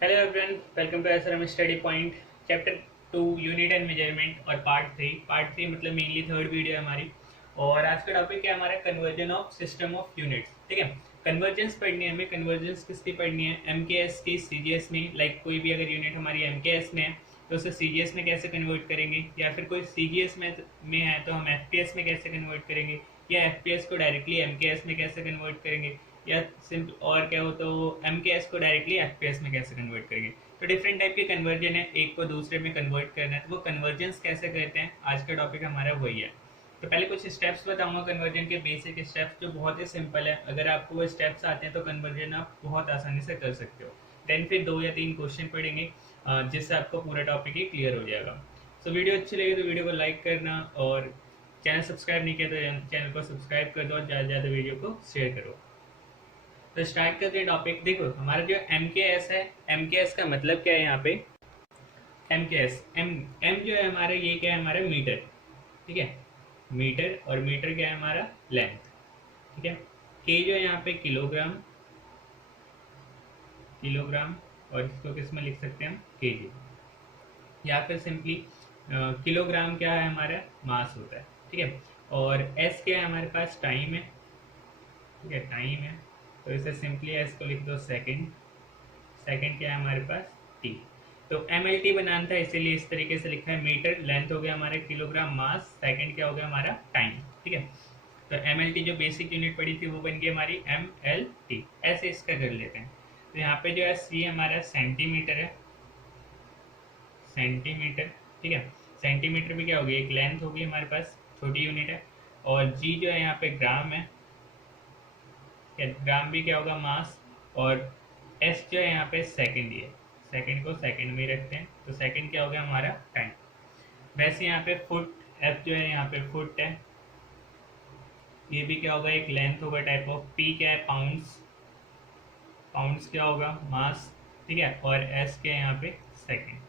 Hello everyone, welcome to SRM study point. Chapter 2 unit and measurement और part three मतलब mainly third video है हमारी। और आज का टॉपिक है हमारा conversion of system of units. ठीक है, कन्वर्जेंस पढ़नी है हमें। कन्वर्जेंस किसकी पढ़नी है? एमकेएस की, सीजीएस में। लाइक कोई भी अगर यूनिट हमारी एमकेएस में है तो उसे सीजीएस में कैसे कन्वर्ट करेंगे, या फिर कोई सीजीएस में है तो हम एफपीएस में कैसे कन्वर्ट करेंगे, या एफपीएस को डायरेक्टली एमकेएस में कैसे कन्वर्ट करेंगे, या सिंपल और क्या हो तो एम के एस को डायरेक्टली एफ पी एस में कैसे कन्वर्ट करेंगे। तो डिफरेंट टाइप के कन्वर्जन है, एक को दूसरे में कन्वर्ट करना है, तो वो कन्वर्जेंस कैसे करते हैं आज का टॉपिक हमारा वही है। तो पहले कुछ स्टेप्स बताऊंगा कन्वर्जन के, बेसिक स्टेप्स जो बहुत ही सिंपल है। अगर आपको वो स्टेप्स आते हैं तो कन्वर्जन आप बहुत आसानी से कर सकते हो। देन फिर 2 या 3 क्वेश्चन पढ़ेंगे जिससे आपको पूरा टॉपिक ही क्लियर हो जाएगा। सो वीडियो अच्छी लगी तो वीडियो को लाइक करना, और चैनल सब्सक्राइब नहीं किया तो चैनल को सब्सक्राइब कर दो और ज़्यादा से ज़्यादा वीडियो को शेयर करो। तो स्टार्ट करते हैं टॉपिक। देखो हमारा जो एम के एस है, एम के एस का मतलब क्या है यहाँ पे? M K S, M M जो है हमारा, ये क्या है हमारा? मीटर। ठीक है, मीटर। और मीटर क्या है हमारा? लेंथ। ठीक है, के जो है यहाँ पे किलोग्राम, किलोग्राम। और इसको किस में लिख सकते हैं हम? केजी। या फिर सिंपली किलोग्राम क्या है हमारा? मास होता है। ठीक है, और एस क्या है हमारे पास? टाइम है। ठीक है, टाइम है, तो इसे सिंपली एस को लिख दो सेकंड। सेकंड क्या है हमारे पास? टी। तो एम एल टी बनाना था इसीलिए इस तरीके से लिखा है। मीटर लेंथ हो गया हमारा, किलोग्राम मास, सेकंड क्या हो गया हमारा? टाइम। ठीक है, तो एम एल टी जो बेसिक यूनिट पड़ी थी वो बन गई हमारी एम एल टी। ऐसे इसका कर लेते हैं। तो यहाँ पे जो है सी हमारा सेंटीमीटर है, सेंटीमीटर। ठीक है, सेंटीमीटर भी क्या होगी? एक लेंथ होगी हमारे पास, छोटी यूनिट है। और जी जो है यहाँ पे ग्राम है, ग्राम भी क्या होगा? मास। और एस जो है यहाँ पे सेकंड ही है, सेकंड को सेकंड में ही रखते हैं, तो सेकंड क्या हो गया हमारा? टाइम। वैसे यहाँ पे फुट, एफ जो है यहाँ पे फुट है, ये भी क्या होगा? एक लेंथ होगा टाइप ऑफ। पी क्या है? पाउंड्स, पाउंड्स क्या होगा? मास। ठीक है, और एस क्या है यहाँ पे? Second,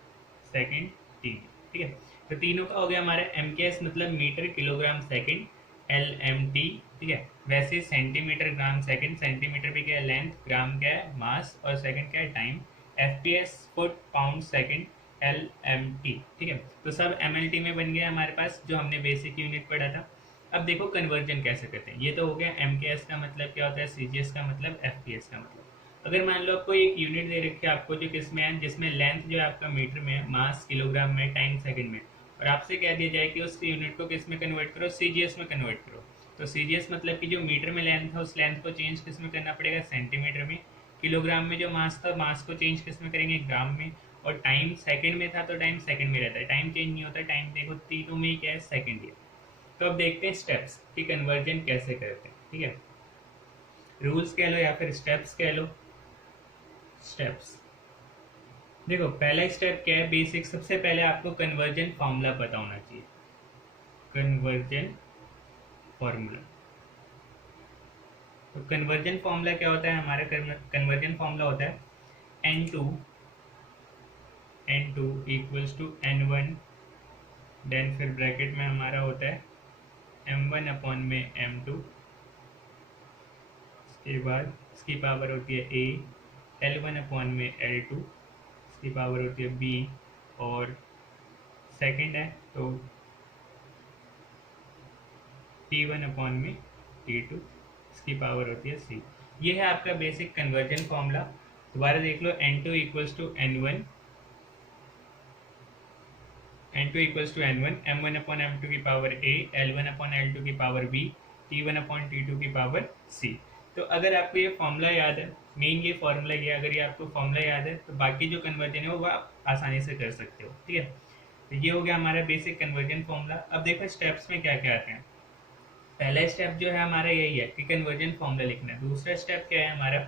second T. ठीक है, तो तीनों का हो गया हमारा एम के एस मतलब metre, kilogram, second, L M T. ठीक है, वैसे सेंटीमीटर, ग्राम, सेकंड। सेंटीमीटर भी क्या है? लेंथ। ग्राम क्या है? मास। और सेकंड क्या है? Time. F P S foot, pound, second, L M T. ठीक है, तो सब एम एल टी में बन गया हमारे पास जो हमने बेसिक यूनिट पढ़ा था। अब देखो कन्वर्जन कैसे करते हैं। ये तो हो गया एम के एस का मतलब क्या होता है, सी जी एस का मतलब, एफ पी एस का मतलब। अगर मान लो आपको एक यूनिट दे रखी है आपको, जो किसमें है, जिसमें लेंथ जो है आपका मीटर में है, मास किलोग्राम में, टाइम सेकंड में, और आपसे कह दिया जाए कि उस यूनिट को किस में कन्वर्ट करो? सीजीएस में कन्वर्ट करो। तो सीजीएस मतलब कि जो मीटर में लेंथ है उस लेंथ को चेंज किस में करना पड़ेगा? सेंटीमीटर में। किलोग्राम में जो मास था, मास को चेंज किस में करेंगे? ग्राम में। और टाइम सेकंड में था तो टाइम सेकंड में रहता है, टाइम चेंज नहीं होता। टाइम देखो तीनों में ही क्या है? सेकंड ही। तो अब देखते हैं स्टेप्स कि कन्वर्जन कैसे करते हैं। ठीक है, रूल्स कह लो या फिर स्टेप्स कह लो। स्टेप्स देखो, पहला स्टेप क्या है? बेसिक। सबसे पहले आपको कन्वर्जन फॉर्मूला पता होना चाहिए। कन्वर्जन फॉर्मूला, तो कन्वर्जन फॉर्मूला क्या होता है हमारा? कन्वर्जन फॉर्मूला होता है n2 equals to n1, then फिर ब्रैकेट में हमारा होता है m1 अपॉन में m2, इसके बाद इसकी पावर होती है a, l1 अपॉन में l2, इसकी पावर होती है b, और सेकंड है तो t1 अपॉन में t2, इसकी पावर होती है c। ये है आपका बेसिक कन्वर्जन फॉर्मूला। दोबारा देख लो, n2 equals to n1, n2 equals to n1, m1 upon m2 की power a, l1 upon l2 की power b, t1 upon t2 की पावर c। तो अगर आपको ये फॉर्मूला याद है, मेन ये फॉर्मूला ये, अगर ये आपको फॉर्मूला याद है तो बाकी जो कन्वर्जन है वो आप आसानी से कर सकते हो। ठीक है, तो ये हो गया हमारा बेसिक कन्वर्जन फॉर्मूला। अब देखो स्टेप्स में क्या क्या आते हैं। पहला स्टेप जो है हमारा यही है कि कन्वर्जन फॉर्मूला लिखना है। दूसरा स्टेप क्या है हमारा?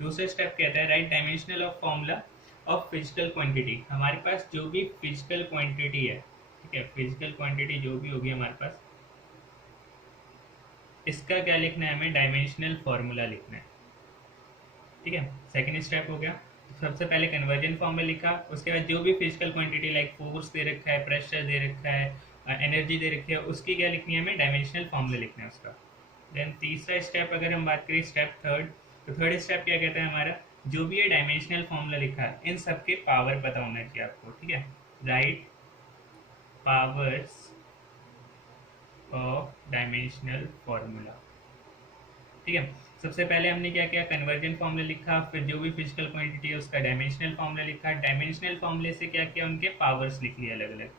दूसरा स्टेप कहता है right dimensional of formula of physical quantity. हमारे पास जो भी फिजिकल क्वांटिटी है, ठीक है, फिजिकल क्वांटिटी जो भी होगी हमारे पास, इसका क्या लिखना है हमें? डायमेंशनल फॉर्मूला लिखना है। ठीक है, सेकेंड स्टेप हो गया। तो सबसे पहले कन्वर्जन फॉर्मूला लिखा, उसके बाद जो भी फिजिकल क्वांटिटी लाइक फोर्स दे रखा है, प्रेशर दे रखा है, एनर्जी दे रखी है, उसकी क्या लिखनी है हमें? डायमेंशनल फॉर्मूला लिखना है उसका। देन तीसरा स्टेप अगर हम बात करें, स्टेप थर्ड, तो थर्ड स्टेप क्या कहता है हमारा? जो भी ये डायमेंशनल फॉर्मूला लिखा है इन सब के पावर पता होना चाहिए आपको, ठीक है। Right powers of dimensional formula, ठीक है। सबसे पहले हमने क्या किया, कन्वर्जन फॉर्मूला लिखा, फिर जो भी फिजिकल क्वांटिटी है उसका डायमेंशनल फॉर्मूला लिखा, डायमेंशनल फॉर्मूले से क्या किया, उनके पावर्स लिख लिया अलग अलग।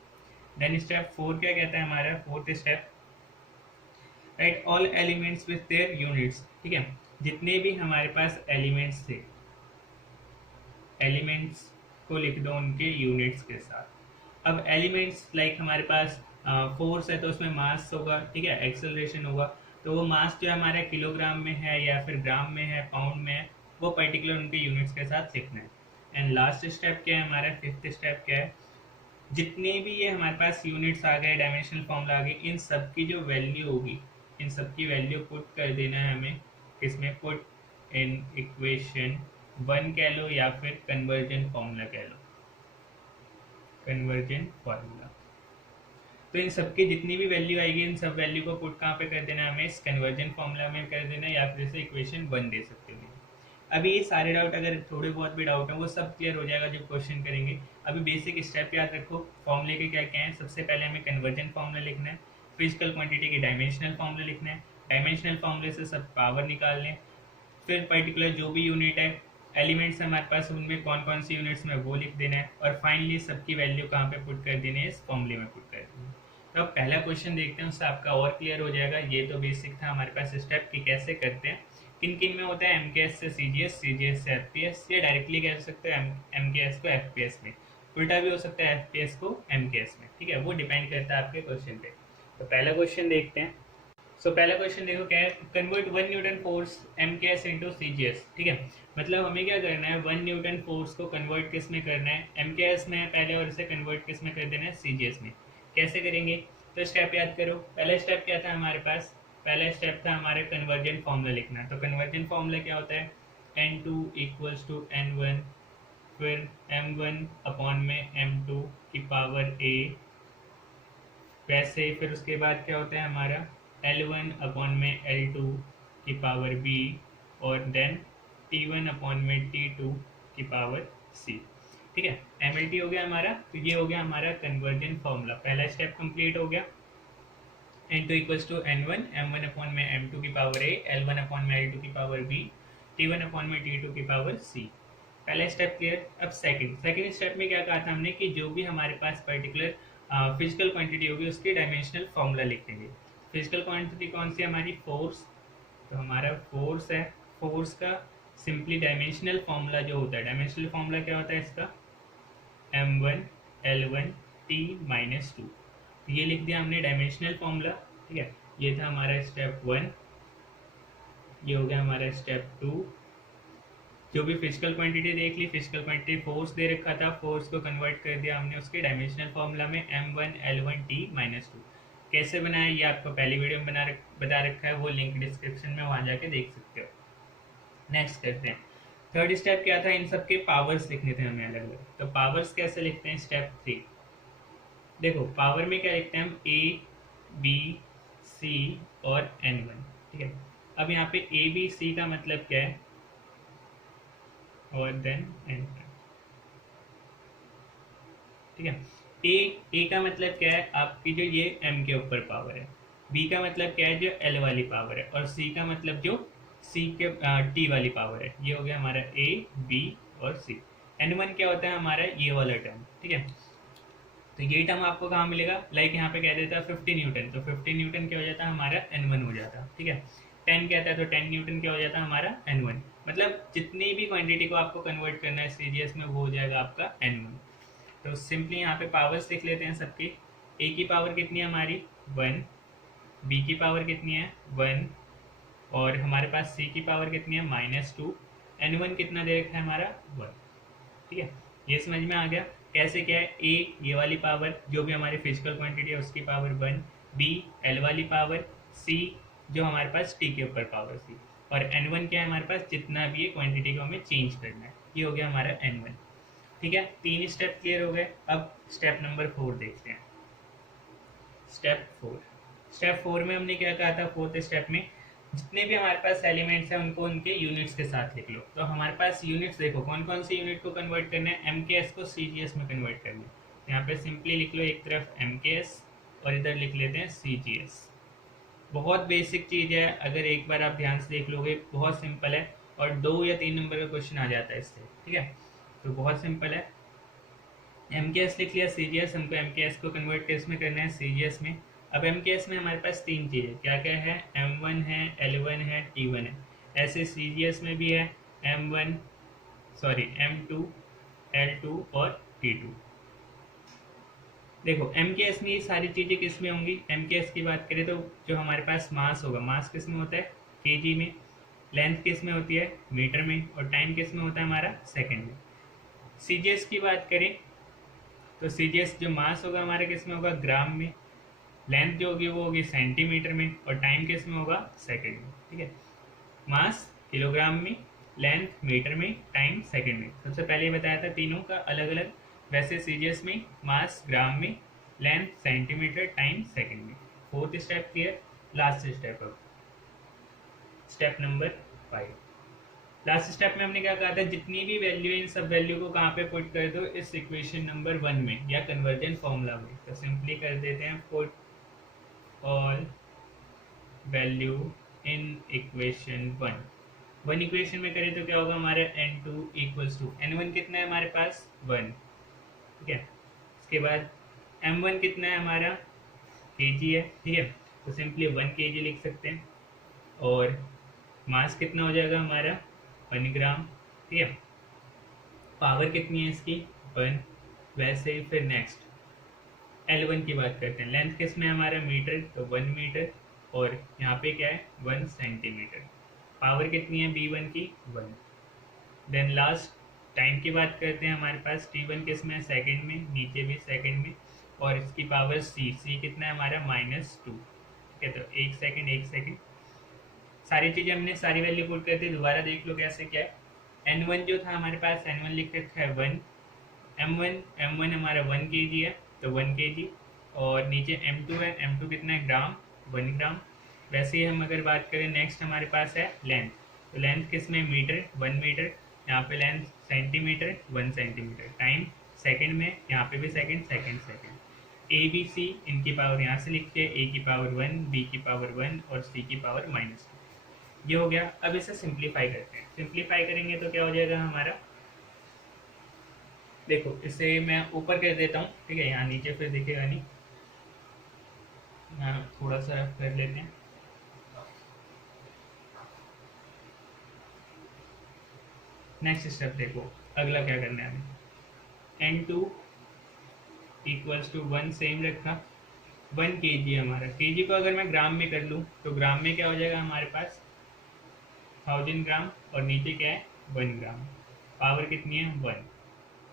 देन स्टेप 4 क्या कहता है हमारा, fourth step, right all elements with their units, ठीक है। जितने भी हमारे पास एलिमेंट्स थे, एलिमेंट्स को लिख दो उनके यूनिट्स के साथ। अब एलिमेंट्स लाइक हमारे पास फोर्स है तो उसमें मास होगा, ठीक है, एक्सेलरेशन होगा, तो वो मास जो हमारे किलोग्राम में है या फिर ग्राम में है, पाउंड में है, वो पर्टिकुलर उनके यूनिट्स के साथ लिखना है। एंड लास्ट स्टेप क्या है हमारा, फिफ्थ स्टेप क्या है, जितने भी ये हमारे पास यूनिट्स आ गए, डायमेंशनल फॉर्मूला आ गए, इन सब की जो वैल्यू होगी, इन सब की वैल्यू पुट कर देना है हमें, किसमें, पुट इन इक्वेशन 1 कह लो या फिर कन्वर्जन फॉर्मूला कह लो, कन्वर्जन फॉर्मूला। तो इन सबकी जितनी भी वैल्यू आएगी इन सब वैल्यू को पुट कहाँ पे कर देना है हमें, इस कन्वर्जन फॉर्मूला में कर देना, या फिर इसे इक्वेशन 1 दे सकते हो। अभी ये सारे डाउट, अगर थोड़े बहुत भी डाउट है वो सब क्लियर हो जाएगा जब क्वेश्चन करेंगे। अभी बेसिक स्टेप याद रखो, फॉर्मूले के क्या क्या है। सबसे पहले हमें कन्वर्जन फॉर्मूला लिखना है, फिजिकल क्वांटिटी की डायमेंशनल फॉर्मूला लिखना है, डायमेंशनल फॉर्मूले से सब पावर निकालने, फिर पर्टिकुलर जो भी यूनिट है, एलिमेंट्स हमारे पास उनमें कौन कौन सी यूनिट्स में वो लिख देना है, और फाइनली सबकी वैल्यू कहाँ पे पुट कर देनी है, इस फॉर्मूले में पुट कर देनी है। तो अब पहला क्वेश्चन देखते हैं, उससे आपका और क्लियर हो जाएगा। ये तो बेसिक था हमारे पास स्टेप की कैसे करते हैं, किन किन में होता है एमकेएस से सीजीएस, सीजीएस से एफपीएस, या डायरेक्टली कह सकते हैं एमकेएस को एफपीएस में, उल्टा भी हो सकता है एफपीएस को एमकेएस में, ठीक है, वो डिपेंड करता है आपके क्वेश्चन पे। तो पहला क्वेश्चन देखते हैं। सो पहला क्वेश्चन देखो क्या है, convert 1 Newton force MKS into CGS, ठीक है। मतलब हमें क्या करना है, 1 न्यूटन फोर्स को कन्वर्ट किस में करना है, एमकेएस में है पहले, और इसे कन्वर्ट किस में कर देना है, सीजीएस में। कैसे करेंगे, तो स्टेप याद करो। पहला स्टेप क्या था हमारे पास, पहला स्टेप था हमारे कन्वर्जन फॉर्मूला लिखना। तो कन्वर्जन फॉर्मूला क्या होता है, n2 इक्वल्स टू n1, फिर m1 अपॉन में m2 की पावर a, वैसे फिर उसके बाद क्या होता है हमारा L1 अपॉन में L2 की पावर b, और देन T1 अपॉन में T2 की पावर c, ठीक है। MLT हो गया हमारा, तो ये हो गया हमारा कन्वर्जन फॉर्मूला। पहला स्टेप कंप्लीट हो गया, n2 equals to n1, m1 upon में m2 की पावर a, L1 अपॉन में L2 की पावर b, T1 अपॉन में T2 की पावर c। पहला स्टेप क्लियर। अब सेकंड स्टेप में क्या कहा था हमने कि जो भी हमारे पास पर्टिकुलर फिजिकल क्वांटिटी होगी उसकी डायमेंशनल फॉर्मूला लिख देंगे। फिजिकल क्वांटिटी कौन सी हमारी, फोर्स, तो हमारा फोर्स है, फोर्स का सिंपली डायमेंशनल फॉर्मूला जो होता है, डायमेंशनल फॉर्मूला क्या होता है इसका, m1 L1 T माइनस 2। ये लिख दिया हमने डायमेंशनल फॉर्मूला, ठीक है। ये था हमारा स्टेप 1, ये हो गया हमारा स्टेप 2। जो भी फिजिकल क्वांटिटी देख ली, फिजिकल क्वांटिटी फोर्स दे रखा था, फोर्स को कन्वर्ट कर दिया हमने उसके डायमेंशनल फॉर्मूला में, m1 L1 T माइनस 2। कैसे बनाया ये आपको पहली वीडियो में बता रखा है, वो लिंक डिस्क्रिप्शन में, वहाँ जाके देख सकते हो। नेक्स्ट करते हैं, थर्ड स्टेप क्या था, इन सबके पावर्स लिखने थे हमें अलग अलग। तो पावर्स कैसे लिखते हैं, स्टेप 3 देखो, पावर में क्या लिखते हैं हम, a b c और n1, ठीक है। अब यहाँ पे a b c का मतलब क्या है, और देन n1, ठीक है। a का मतलब क्या है, आपकी जो ये m के ऊपर पावर है, b का मतलब क्या है, जो l वाली पावर है, और c का मतलब जो c के t वाली पावर है। ये हो गया हमारा a b और c। n1 क्या होता है हमारा, ये वाला टर्म, ठीक है। तो ये टर्म आपको कहाँ मिलेगा, लाइक यहाँ पे कह देता है 50 न्यूटन, तो 50 न्यूटन क्या हो जाता है हमारा n1 हो जाता, ठीक है। 10 कहता है तो 10 न्यूटन क्या हो जाता है हमारा n1। मतलब जितनी भी क्वांटिटी को आपको कन्वर्ट करना है सीजीएस में वो हो जाएगा आपका n1। तो सिंपली यहाँ पे पावर्स लिख लेते हैं सबकी। a की पावर कितनी है हमारी 1, b की पावर कितनी है 1, और हमारे पास c की पावर कितनी है -2, n1 कितना दे रखा है हमारा 1, ठीक है। ये समझ में आ गया कैसे क्या है, a ये वाली पावर जो भी हमारी फिजिकल क्वांटिटी है उसकी पावर 1, b l वाली पावर, c जो हमारे पास t के ऊपर पावर c, और n1 क्या है हमारे पास, जितना भी ये क्वांटिटी को हमें चेंज करना है। ये हो गया हमारा n1, ठीक है। 3 स्टेप क्लियर हो गए। अब स्टेप नंबर 4 देखते हैं। स्टेप 4 में हमने क्या कहा था, फोर्थ स्टेप में जितने भी हमारे पास एलिमेंट्स हैं उनको उनके यूनिट्स के साथ लिख लो। तो हमारे पास यूनिट्स देखो कौन कौन सी यूनिट को कन्वर्ट करना है, एम के एस को सी जी एस में कन्वर्ट करना है। तो यहाँ पे सिंपली लिख लो एक तरफ एम के एस और इधर लिख लेते हैं सी जी एस। बहुत बेसिक चीज़ है, अगर एक बार आप ध्यान से देख लोगे बहुत सिंपल है, और 2 या 3 नंबर का क्वेश्चन आ जाता है इससे, ठीक है। तो बहुत सिंपल है, एम के एस लिख लिया, सी जी एस हमको एम के एस को कन्वर्ट किस में करना है, सी जी एस में। अब एम के एस में हमारे पास 3 चीज़ें क्या क्या है, एम वन है, एल वन है, टी वन है। ऐसे सी जी एस में भी है M one, sorry M two, L two और टी टू। देखो एम के एस में ये सारी चीज़ें किस में होंगी, एम के एस की बात करें तो जो हमारे पास मास होगा, मास किस में होता है, के जी में। लेंथ किस में होती है, मीटर में। और टाइम किस में होता है हमारा, सेकेंड में। सी जी एस की बात करें तो सी जी एस जो मास होगा हमारे किस में होगा, ग्राम में। लेंथ जो होगी वो होगी सेंटीमीटर में, और टाइम किस में होगा, सेकेंड में, ठीक है। मास किलोग्राम में, लेंथ मीटर में, टाइम सेकेंड में। सबसे पहले बताया था तीनों का अलग अलग। वैसे सीजीएस में मास ग्राम में, लेंथ सेंटीमीटर, टाइम सेकेंड में। Fourth step clear. Last step, अब स्टेप नंबर 5। लास्ट स्टेप में हमने क्या कहा था, जितनी भी वैल्यू है इन सब वैल्यू को कहाँ पे पुट कर दो, इस इक्वेशन नंबर 1 में या कन्वर्जन फॉर्मूला में। तो सिंपली कर देते हैं put all value in equation 1 equation में करें तो क्या होगा हमारे n2 इक्वल्स टू n1 कितना है हमारे पास 1, ठीक है। इसके बाद m1 कितना है हमारा kg है, ठीक है। तो सिंपली 1 kg लिख सकते हैं। और मास कितना हो जाएगा हमारा 1 ग्राम, ठीक है। पावर कितनी है इसकी 1। वैसे ही फिर नेक्स्ट L1 की बात करते हैं। लेंथ किस में है हमारा मीटर, तो 1 मीटर। और यहाँ पे क्या है 1 सेंटीमीटर। पावर कितनी है B1 की 1। देन लास्ट टाइम की बात करते हैं, हमारे पास T1 किस में है सेकेंड में, नीचे भी सेकेंड में। और इसकी पावर C कितना है हमारा -2, ठीक है। तो 1 सेकेंड सारी चीज़ें हमने सारी वैल्यू पुट कर दी। दोबारा देख लो कैसे क्या है। N1 जो था हमारे पास, N1 लिख रखा है 1। M1 हमारा 1 kg है, तो 1 kg। और नीचे M2 है, M2 कितना है ग्राम, 1 ग्राम। वैसे ही हम अगर बात करें नेक्स्ट हमारे पास है लेंथ। तो लेंथ किस में मीटर, 1 मीटर। यहाँ पे length centimetre, 1 centimetre. Time second में, यहाँ पे भी सेकंड। ए बी सी इनकी पावर यहाँ से लिखते हैं, ए की पावर 1, बी की पावर 1 और सी की पावर -2। ये हो गया। अब इसे सिंप्लीफाई करते हैं। सिंप्लीफाई करेंगे तो क्या हो जाएगा हमारा, देखो इसे मैं ऊपर कर देता हूँ, ठीक है। यहाँ नीचे फिर दिखेगा नहीं, यहाँ थोड़ा सा रफ कर लेते हैं। नेक्स्ट स्टेप देखो, अगला क्या करना है हमें। N2 इक्वल्स टू 1 सेम रखा, 1 kg हमारा। kg को अगर मैं ग्राम में कर लूँ तो ग्राम में क्या हो जाएगा हमारे पास 1000 ग्राम, और नीचे क्या है 1 ग्राम। पावर कितनी है 1।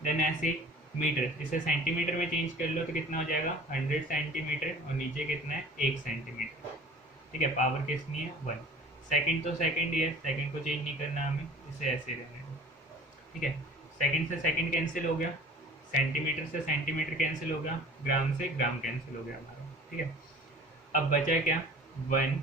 देन ऐसे मीटर, इसे सेंटीमीटर में चेंज कर लो तो कितना हो जाएगा 100 सेंटीमीटर, और नीचे कितना है 1 सेंटीमीटर, ठीक है। पावर कितनी है 1। सेकंड तो सेकंड ही है, सेकंड को चेंज नहीं करना हमें, इसे ऐसे रहने दो, ठीक है। सेकंड से सेकंड कैंसिल हो गया, सेंटीमीटर से सेंटीमीटर कैंसिल हो गया, ग्राम से ग्राम कैंसिल हो गया हमारा, ठीक है। अब बचा क्या 1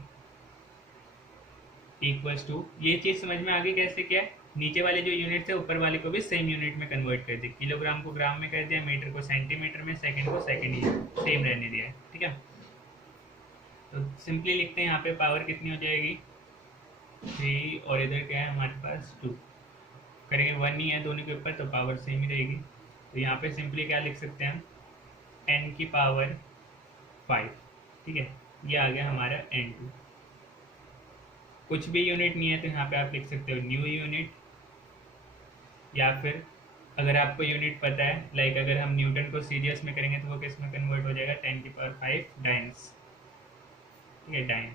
इक्वल्स टू, ये चीज़ समझ में आ गई कैसे क्या है। नीचे वाले जो यूनिट थे ऊपर वाले को भी सेम यूनिट में कन्वर्ट कर दिया, किलोग्राम को ग्राम में कर दिया, मीटर को सेंटीमीटर में, सेकंड को सेकंड ही सेम रहने दिया है, ठीक है। तो सिंपली लिखते हैं यहाँ पे पावर कितनी हो जाएगी 3, और इधर क्या है हमारे पास 2। करेंगे 1 ही है दोनों के ऊपर तो पावर सेम ही रहेगी। तो यहाँ पे सिंपली क्या लिख सकते हैं हम, n की पावर 5, ठीक है। ये आ गया हमारा N2। कुछ भी यूनिट नहीं है तो यहाँ पे आप लिख सकते हो न्यू यूनिट, या फिर अगर आपको यूनिट पता है, लाइक अगर हम न्यूटन को सीरियस में करेंगे तो वो किस में कन्वर्ट हो जाएगा 10 की पावर 5 डाइन्स, ठीक है, डाइन।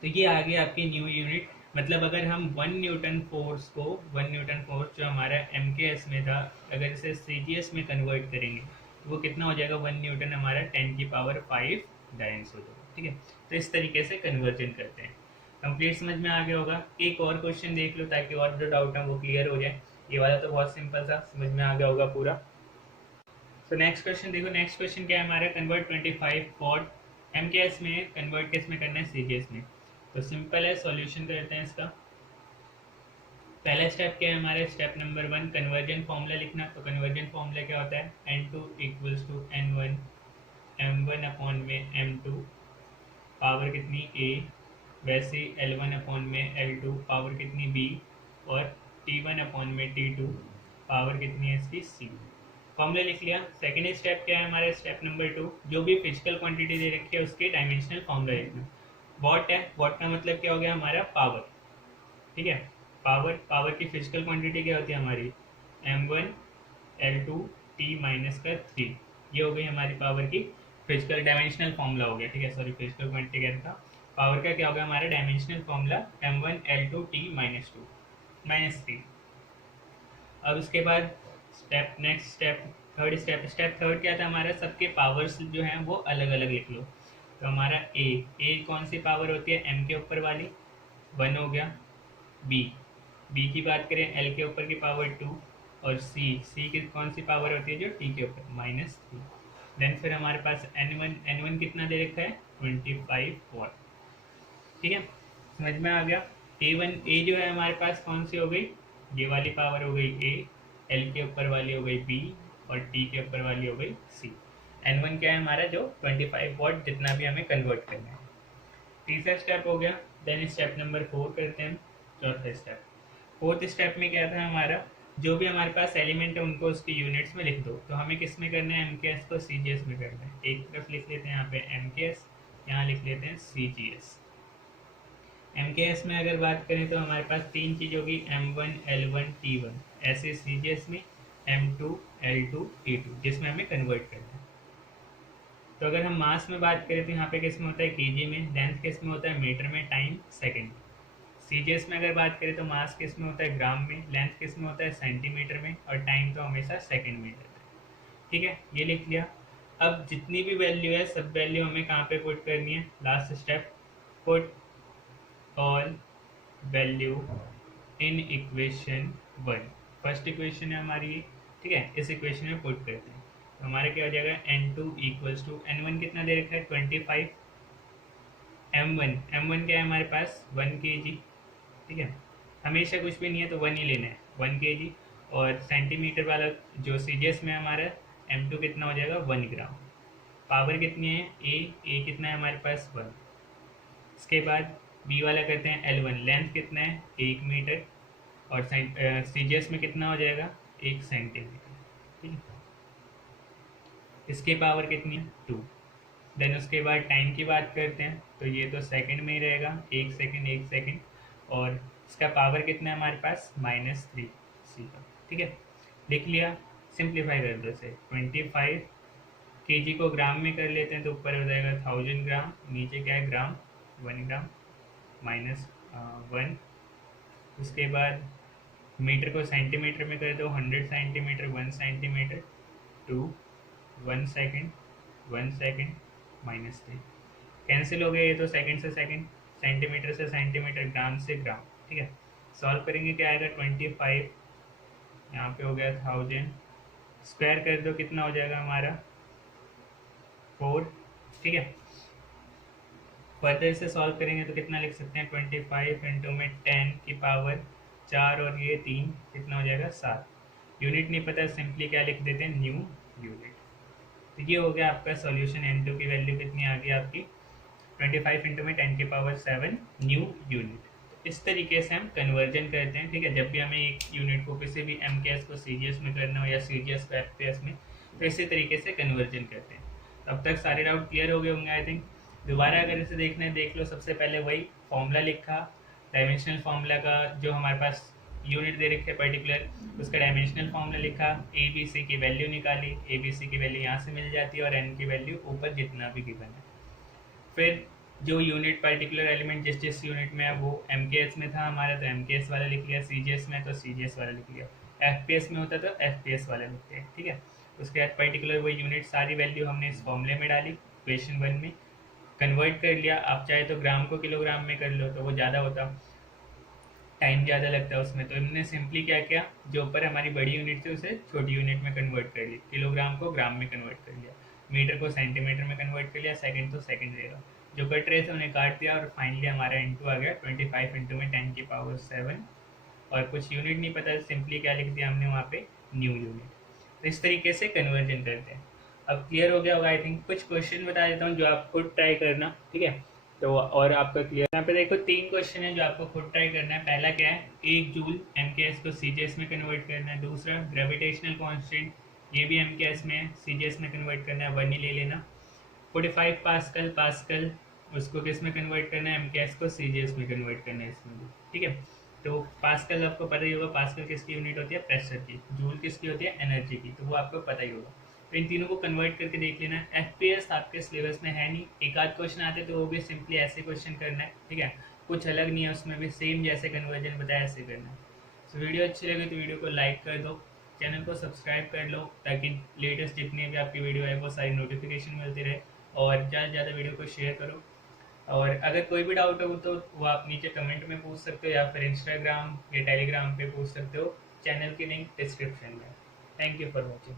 तो ये आ गया आपकी न्यू यूनिट। मतलब अगर हम 1 न्यूटन फोर्स को, 1 न्यूटन फोर्स जो हमारा MKS में था, अगर इसे CGS में कन्वर्ट करेंगे तो वो कितना हो जाएगा 1 न्यूटन हमारा 10 की पावर 5 डायंस हो जाएगा, ठीक है। तो इस तरीके से कन्वर्जन करते हैं। कंप्लीट समझ में आ गया होगा। एक और क्वेश्चन देख लो ताकि और जो डाउट है वो क्लियर हो जाए। ये वाला तो बहुत सिंपल था, समझ में आ गया होगा पूरा। तो नेक्स्ट क्वेश्चन देखो, नेक्स्ट क्वेश्चन क्या है हमारा, कन्वर्ट 25 वॉट MKS में कन्वर्ट किस में करना है CGS में। तो सिंपल है, सॉल्यूशन करते हैं इसका। पहला स्टेप क्या है हमारे, स्टेप नंबर 1 कन्वर्जन फॉर्मूला लिखना। तो कन्वर्जन फॉर्मूला क्या होता है, n2 equals to n1 m1 upon में m2 पावर कितनी a, वैसे L1 अपॉन में L2 पावर कितनी b, और T1 अपॉन में T2 पावर कितनी है इसकी c। फॉर्मूला लिख लिया। सेकेंड स्टेप क्या है हमारे, स्टेप नंबर 2 जो भी फिजिकल क्वांटिटी दे रखी है उसके डायमेंशनल फॉर्मूला लिखना। वॉट है, वॉट का मतलब क्या हो गया हमारा पावर, ठीक है। पावर की फिजिकल क्वांटिटी क्या होती है हमारी, m1 L2 T माइनस का 3, ये हो गई हमारी पावर की फिजिकल डायमेंशनल फॉर्मूला हो गया, ठीक है। सॉरी, फिजिकल क्वांटिटी क्या था, पावर का क्या होगा हमारा dimensional formula m1 L2 T minus 2 minus 3। अब उसके बाद नेक्स्ट स्टेप स्टेप थर्ड क्या था हमारा, सबके पावर्स जो हैं वो अलग अलग लिख लो। तो हमारा ए कौन सी पावर होती है, m के ऊपर वाली 1 हो गया। बी की बात करें, एल के ऊपर की पावर 2, और सी की कौन सी पावर होती है जो टी के ऊपर -3। देन फिर हमारे पास एन वन कितना दे रखा है 25 वॉट, ठीक है। समझ में आ गया। ए जो है हमारे पास कौन सी हो गई, ये वाली पावर हो गई ए, एल के ऊपर वाली हो गई बी, और टी के ऊपर वाली हो गई सी। N1 क्या है हमारा जो 25 वॉट जितना भी हमें कन्वर्ट करना है। तीसरा स्टेप हो गया। देन स्टेप नंबर 4 करते हैं, चौथा स्टेप। फोर्थ स्टेप में क्या था हमारा, जो भी हमारे पास एलिमेंट है उनको उसकी यूनिट्स में लिख दो। तो हमें किस में करना है, MKS को CGS में करना है। एक तरफ लिख लेते हैं यहाँ पे MKS, यहाँ लिख लेते हैं CGS। MKS में अगर बात करें तो हमारे पास तीन चीज़ होगी, M1 L1 T1, ऐसे CGS में M2 L2 T2 जिसमें हमें कन्वर्ट करना है। तो अगर हम मास में बात करें तो यहाँ पे किस में होता है केजी में, लेंथ किस में होता है मीटर में, टाइम सेकेंड। सीजीएस में अगर बात करें तो मास किस में होता है ग्राम में, लेंथ किस में होता है सेंटीमीटर में, और टाइम तो हमेशा सेकेंड में रहता है, ठीक है। ये लिख लिया। अब जितनी भी वैल्यू है सब वैल्यू हमें कहाँ पे पुट करनी है, last step, put all value in equation 1। First equation है हमारी ये, ठीक है। इस इक्वेशन में पुट करते हैं तो हमारा क्या हो जाएगा, n2 इक्वल्स टू n1 कितना दे रखा है 25, m1 क्या है हमारे पास 1 kg, ठीक है। हमेशा कुछ भी नहीं है तो 1 ही लेना है, 1 kg। और सेंटीमीटर वाला जो सीजीएस में हमारा m2 कितना हो जाएगा 1 ग्राम। पावर कितनी है ए कितना है हमारे पास 1। इसके बाद बी वाला करते हैं L1, लेंथ कितना है 1 मीटर, और सीजीएस में कितना हो जाएगा 1 सेंटीमीटर, ठीक है। इसकी पावर कितनी है 2। देन उसके बाद टाइम की बात करते हैं तो ये तो सेकंड में ही रहेगा, 1 सेकंड, और इसका पावर कितना है हमारे पास -3 सी का, ठीक है। लिख लिया, सिंप्लीफाई कर दो इसे। 25 केजी को ग्राम में कर लेते हैं तो ऊपर हो जाएगा 1000 ग्राम, नीचे क्या है ग्राम, 1 ग्राम -1। उसके बाद मीटर को सेंटीमीटर में कर दो, 100 सेंटीमीटर 1 सेंटीमीटर, 2 1 सेकंड -3। कैंसिल हो गया ये तो, सेकंड से सेकंड, सेंटीमीटर से सेंटीमीटर, ग्राम से ग्राम, ठीक है। सॉल्व करेंगे क्या आएगा 25, यहाँ पे हो गया 1000, स्क्वायर कर दो कितना हो जाएगा हमारा 4, ठीक है। फर्दर से सॉल्व करेंगे तो कितना लिख सकते हैं 25 इंटू में 10 की पावर 4 और ये 3 कितना हो जाएगा 7। यूनिट नहीं पता, सिंपली क्या लिख देते हैं न्यू यूनिट। तो ये हो गया आपका सॉल्यूशन। n2 की वैल्यू कितनी आ गई आपकी 25 इंटू में 10 की पावर 7 न्यू यूनिट। तो इस तरीके से हम कन्वर्जन करते हैं, ठीक है। जब भी हमें एक यूनिट को किसी भी MKS को CGS में करना हो या CGS को FPS में, तो इसी तरीके से कन्वर्जन करते हैं। तो अब तक सारे डाउट क्लियर हो गए होंगे आई थिंक। दोबारा अगर इसे देखना है देख लो। सबसे पहले वही फॉर्मूला लिखा, डायमेंशनल फार्मूला का जो हमारे पास यूनिट दे रखे पर्टिकुलर, उसका डायमेंशनल फार्मूला लिखा, ABC की वैल्यू निकाली, ABC की वैल्यू यहाँ से मिल जाती है और n की वैल्यू ऊपर जितना भी गिवन है। फिर जो यूनिट पर्टिकुलर एलिमेंट जिस यूनिट में है वो MKS में था हमारा तो MKS वाला लिख लिया, CGS में तो CGS वाला लिख लिया, FPS में होता तो FPS वाला लिखते हैं, ठीक है। उसके बाद पर्टिकुलर वो यूनिट सारी वैल्यू हमने इस फॉर्मूले में डाली, इक्वेशन 1 में कन्वर्ट कर लिया। आप चाहे तो ग्राम को किलोग्राम में कर लो तो वो ज़्यादा होता, टाइम ज़्यादा लगता है उसमें। तो इन्होंने सिंपली क्या किया, जो ऊपर हमारी बड़ी यूनिट थी उसे छोटी यूनिट में कन्वर्ट कर ली, किलोग्राम को ग्राम में कन्वर्ट कर लिया, मीटर को सेंटीमीटर में कन्वर्ट कर लिया, सेकंड तो सेकंड रहेगा। जो कट रहे थे उन्हें काट दिया और फाइनली हमारा इंटू आ गया 25 इंटू में 10⁻7 और कुछ यूनिट नहीं पता, सिंपली क्या लिख दिया हमने वहाँ पे, न्यू यूनिट। तो इस तरीके से कन्वर्जन करते हैं। अब क्लियर हो गया होगा आई थिंक। कुछ क्वेश्चन बता देता हूँ जो आप खुद ट्राई करना, ठीक है। तो और आपका क्लियर, यहाँ पे देखो 3 क्वेश्चन है जो आपको खुद ट्राई करना है। पहला क्या है, 1 जूल एमकेएस को सीजीएस में कन्वर्ट करना है। दूसरा ग्रेविटेशनल कांस्टेंट, ये भी एमकेएस में है, सीजीएस में कन्वर्ट करना है, 1 ही ले लेना। 45 पास्कल, पास्कल उसको किस में कन्वर्ट करना है, एमकेएस को सीजीएस में कन्वर्ट करना है इसमें भी, ठीक है। तो पास्कल आपको पता ही होगा, पास्कल किसकी यूनिट होती है, प्रेशर की। जूल किसकी होती है, एनर्जी की, तो वो आपको पता ही होगा। तो इन तीनों को कन्वर्ट करके देख लेना है। एफपीएस आपके सिलेबस में है नहीं, एक आध क्वेश्चन आते तो वो भी सिंपली ऐसे क्वेश्चन करना है, ठीक है। कुछ अलग नहीं है उसमें भी, सेम जैसे कन्वर्जन बताया ऐसे करना है। तो वीडियो अच्छी लगी तो वीडियो को लाइक कर दो, चैनल को सब्सक्राइब कर लो, ताकि लेटेस्ट जितनी भी आपकी वीडियो है वो सारी नोटिफिकेशन मिलती रहे। और ज़्यादा से ज़्यादा वीडियो को शेयर करो। और अगर कोई भी डाउट हो तो वो आप नीचे कमेंट में पूछ सकते हो, या फिर इंस्टाग्राम या टेलीग्राम पे पूछ सकते हो। चैनल की लिंक डिस्क्रिप्शन में। Thank you for watching.